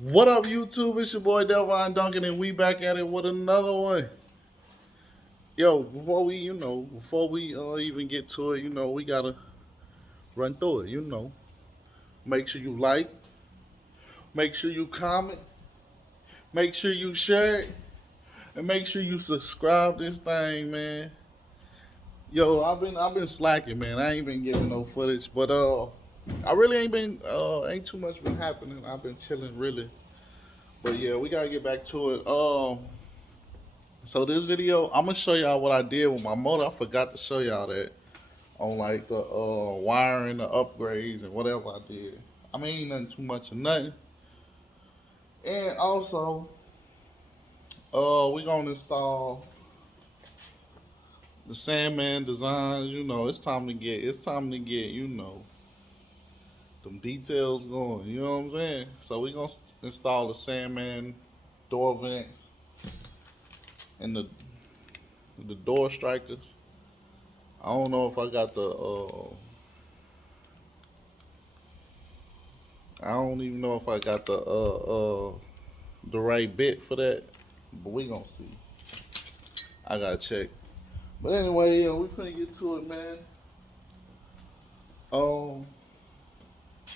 What up, YouTube? It's your boy Delvon Duncan, and we back at it with another one. Yo, before we even get to it, we gotta run through it. Make sure you like, make sure you comment, make sure you share it, and make sure you subscribe this thing, man. Yo, I've been slacking, man. I ain't been getting no footage, but I really ain't too much been happening. I've been chilling really, but yeah, we gotta get back to it. So this video, I'm gonna show y'all what I did with my motor. I forgot to show y'all that on like the wiring, the upgrades, and whatever I did. I mean, nothing too much of nothing. And also, we gonna install the Sandman designs. It's time to get them details going. You know what I'm saying? So we gonna install the Sandman door vents and the door strikers. I don't know if I got I don't even know if I got the right bit for that, but we gonna see. I gotta check. But anyway, yeah, we finna get to it, man. Um,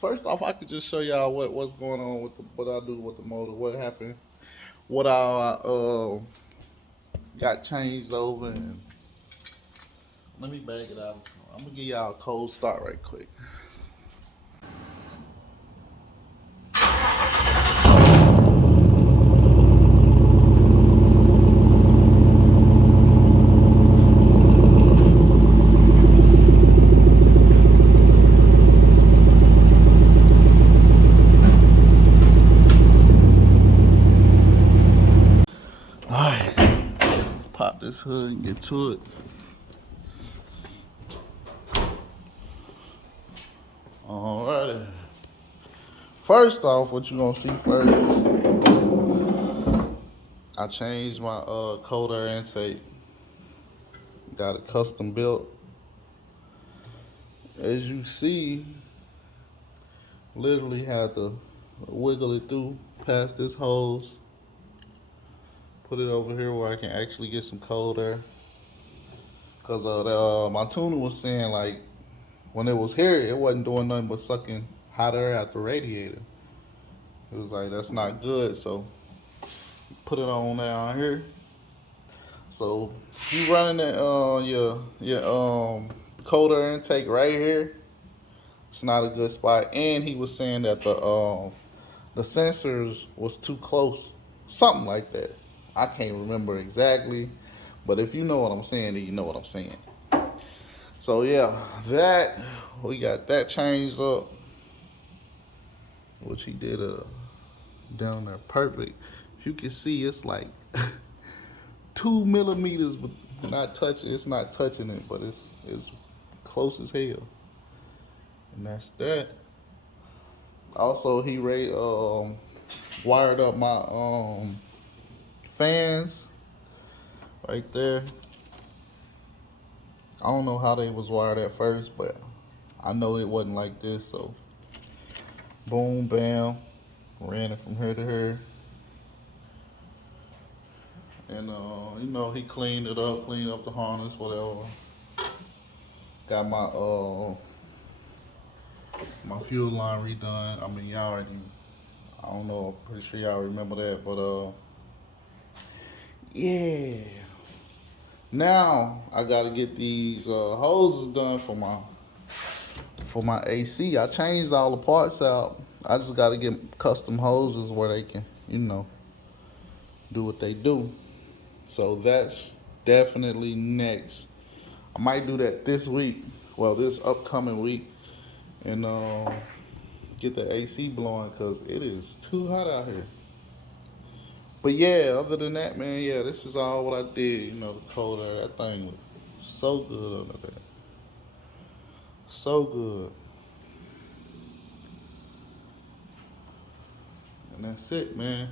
First off, I could just show y'all what's going on with what I do with the motor, what happened, what I got changed over, and let me bag it out. I'm gonna give y'all a cold start right quick. Alright, pop this hood and get to it. Alrighty. First off, what you gonna see first, I changed my cold air intake. Got it custom built. As you see, literally had to wiggle it through past this hose. Put it over here where I can actually get some cold air. Cause my tuner was saying like when it was here, it wasn't doing nothing but sucking hot air out the radiator. It was like that's not good, so put it on down here. So if you running it, your cold air intake right here, it's not a good spot. And he was saying that the sensors was too close, something like that. I can't remember exactly, but if you know what I'm saying, then you know what I'm saying. So yeah, we got that changed up, which he did down there perfect. If you can see, it's like 2 millimeters, but not touching. It's not touching it, but it's close as hell. And that's that. Also, he wired up my fans right there. I don't know how they was wired at first, but I know it wasn't like this. So, boom, bam, ran it from here to here. And he cleaned it up, cleaned up the harness, whatever. Got my fuel line redone. I mean, y'all already, I don't know, I'm pretty sure y'all remember that, but yeah. Now I gotta get these hoses done for my AC. I changed all the parts out. I just gotta get custom hoses where they can, do what they do. So that's definitely next. I might do that this week, well, this upcoming week, and get the AC blowing because it is too hot out here. But yeah, other than that, man, yeah, this is all what I did. The cold air, that thing was so good under there. So good. And that's it, man.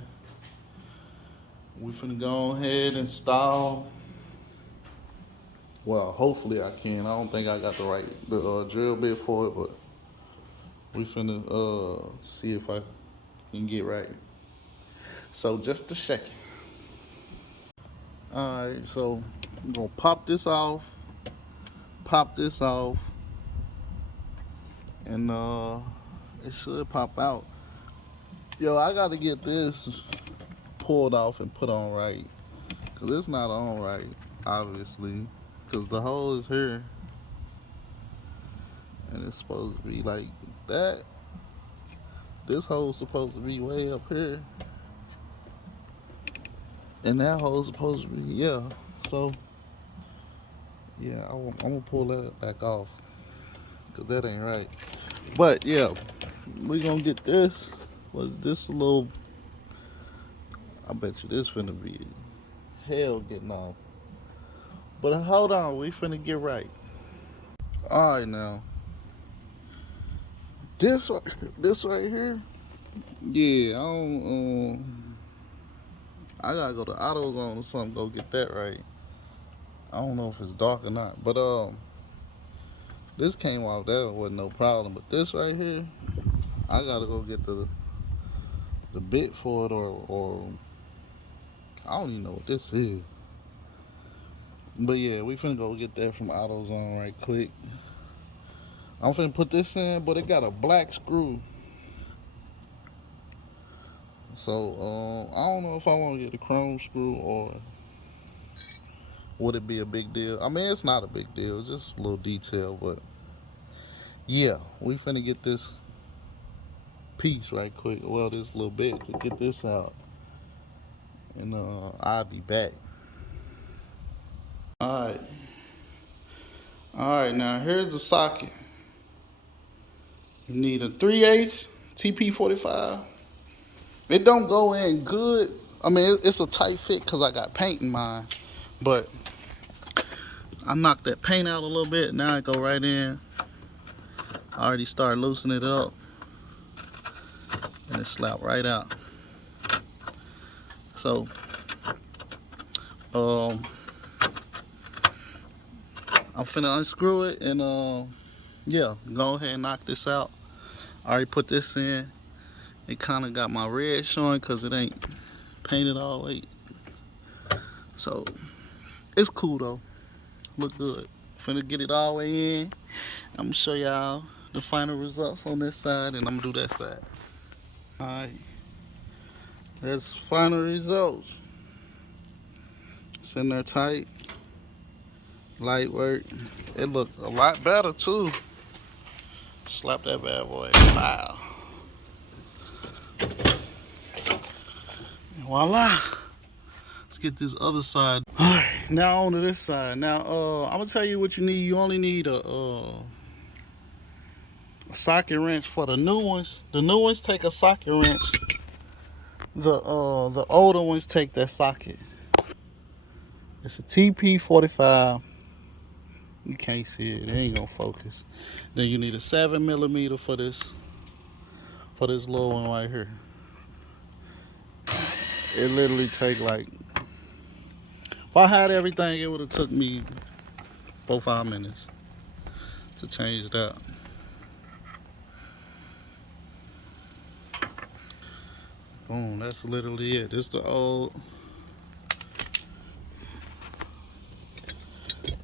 We finna go ahead and install. Well, hopefully I can. I don't think I got the drill bit for it, but we finna see if I can get right. So just a second. Alright, so I'm gonna pop this off, and it should pop out. Yo, I gotta get this pulled off and put on right, cause it's not on right, obviously, cause the hole is here, and it's supposed to be like that. This hole's supposed to be way up here, and that hole's supposed to be, yeah. So yeah, I'm gonna pull that back off, cause that ain't right. But yeah, we gonna get this. Was this a little? I bet you this finna be hell getting off. But hold on, we finna get right. All right now, this right here. Yeah, I don't. I gotta go to AutoZone or something. Go get that right. I don't know if it's dark or not, but this came off. That wasn't no problem. But this right here, I gotta go get the bit for it, or I don't even know what this is. But yeah, we finna go get that from AutoZone right quick. I'm finna put this in, but it got a black screw. So I don't know if I want to get a chrome screw or would it be a big deal. I mean, it's not a big deal, it's just a little detail. But yeah, we finna get this piece right quick. Well, this little bit to get this out, and I'll be back. All right. Now here's the socket. You need a 3/8 TP45. It don't go in good. I mean, it's a tight fit because I got paint in mine. But I knocked that paint out a little bit. Now it go right in. I already started loosening it up. And it slapped right out. So, I'm finna unscrew it and yeah, go ahead and knock this out. I already put this in. It kind of got my red showing because it ain't painted all the way. So it's cool though. Look good. Finna get it all the way in. I'm gonna show y'all the final results on this side, and I'm gonna do that side. Alright. That's final results. It's in there tight. Light work. It looked a lot better too. Slap that bad boy. Wow. Voila. Let's get this other side. Alright, now on to this side. Now I'm gonna tell you what you need. You only need a socket wrench for the new ones. The new ones take a socket wrench. The older ones take that socket. It's a TP45. You can't see it. It ain't gonna focus. Then you need a 7mm for this little one right here. It literally take like, if I had everything, it would have took me 4-5 minutes to change that. Boom, that's literally it. This is the old.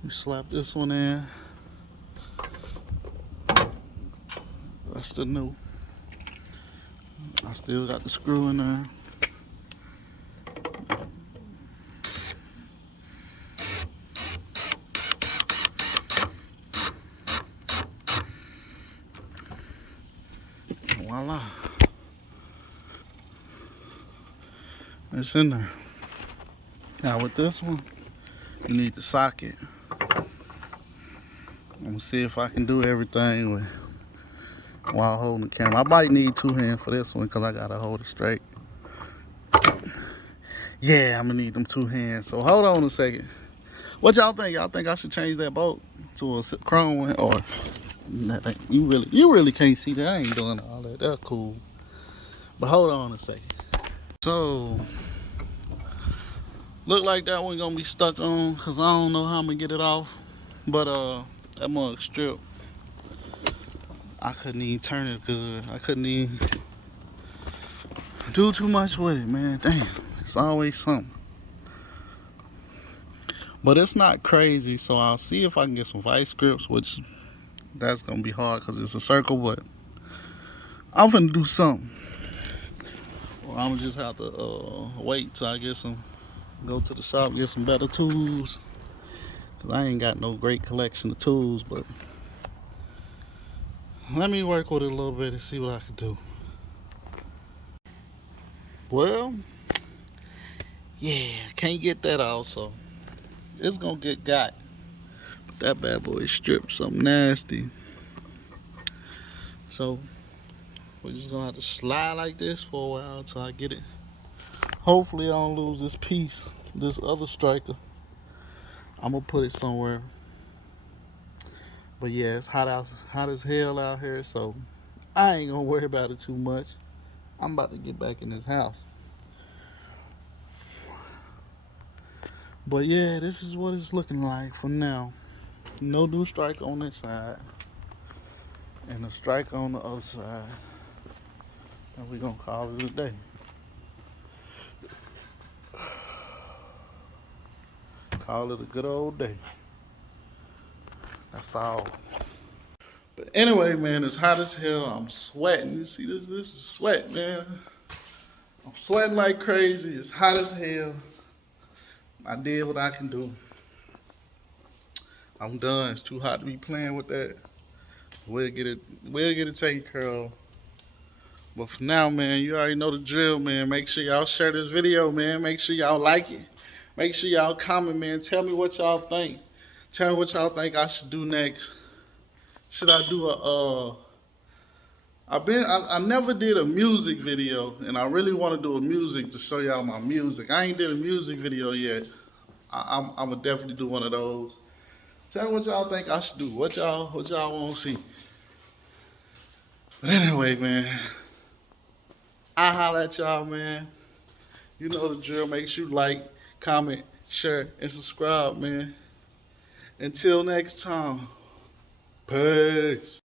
You slap this one in. That's the new. I still got the screw in there. Voila. It's in there. Now with this one, you need the socket. I'm gonna see if I can do everything while holding the camera. I might need 2 hands for this one because I gotta hold it straight. Yeah, I'm gonna need them 2 hands. So hold on a second. What y'all think? Y'all think I should change that bolt to a chrome one, or you really can't see that? I ain't doing all that. That's cool. But hold on a second. So look like that one gonna be stuck on because I don't know how I'm gonna get it off. But that mug strip, I couldn't even turn it good. I couldn't even do too much with it, man. Damn, it's always something. But it's not crazy, so I'll see if I can get some vice grips, which that's gonna be hard because it's a circle, but I'm finna do something. Or I'm gonna just have to wait till I get some, go to the shop, get some better tools. Cause I ain't got no great collection of tools, but let me work with it a little bit and see what I can do. Well, yeah, can't get that out, so it's gonna get got. But that bad boy is stripped something nasty. So we're just gonna have to slide like this for a while until I get it. Hopefully I don't lose this piece, this other striker. I'm gonna put it somewhere. But yeah, it's hot as hell out here, so I ain't gonna worry about it too much. I'm about to get back in this house. But yeah, this is what it's looking like for now. No new strike on this side. And a strike on the other side. And we're gonna call it a day. Call it a good old day. That's all. But anyway, man, it's hot as hell. I'm sweating. You see this? This is sweat, man. I'm sweating like crazy. It's hot as hell. I did what I can do. I'm done. It's too hot to be playing with that. We'll get it taken care of. But for now, man, you already know the drill, man. Make sure y'all share this video, man. Make sure y'all like it. Make sure y'all comment, man. Tell me what y'all think. Tell me what y'all think I should do next. Should I do I never did a music video, and I really want to do a music to show y'all my music. I ain't did a music video yet. I'm gonna definitely do one of those. Tell me what y'all think I should do. What y'all want to see. But anyway, man, I holla at y'all, man. You know the drill. Make sure you like, comment, share, and subscribe, man. Until next time, peace.